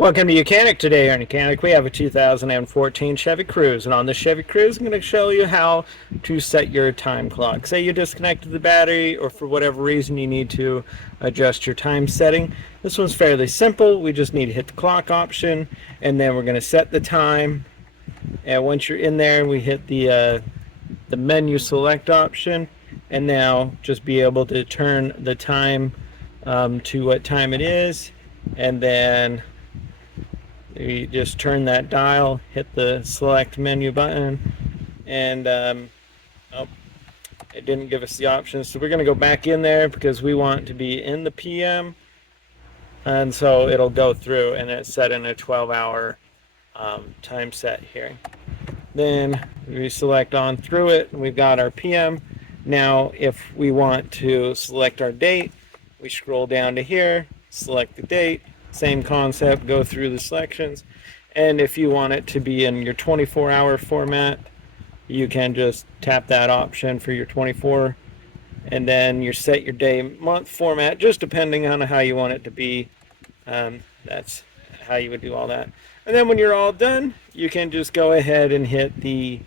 Welcome to YOUCANIC. Today on YOUCANIC we have a 2014 Chevy Cruze, and on this Chevy Cruze I'm going to show you how to set your time clock. Say you disconnected the battery, or for whatever reason you need to adjust your time setting. This one's fairly simple. We just need to hit the clock option, and then we're going to set the time. And once you're in there, we hit the menu select option, and now just be able to turn the time to what time it is, and then you just turn that dial, hit the select menu button, and oh, it didn't give us the options, so we're going to go back in there because we want to be in the PM, and so it'll go through, and it's set in a 12-hour time set here. Then we select on through it, and we've got our PM. Now if we want to select our date, we scroll down to here, select the date. Same concept, go through the selections, and if you want it to be in your 24-hour format, you can just tap that option for your 24, and then you set your day month format, just depending on how you want it to be. That's how you would do all that. And then when you're all done, you can just go ahead and hit the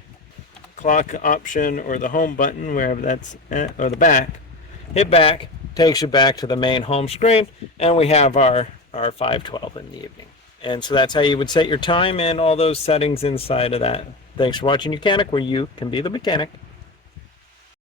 clock option or the home button, wherever that's at, or the back. Hit back, takes you back to the main home screen, and we have our 5:12 in the evening. And so that's how you would set your time and all those settings inside of that. Thanks for watching YOUCANIC, where you can be the mechanic.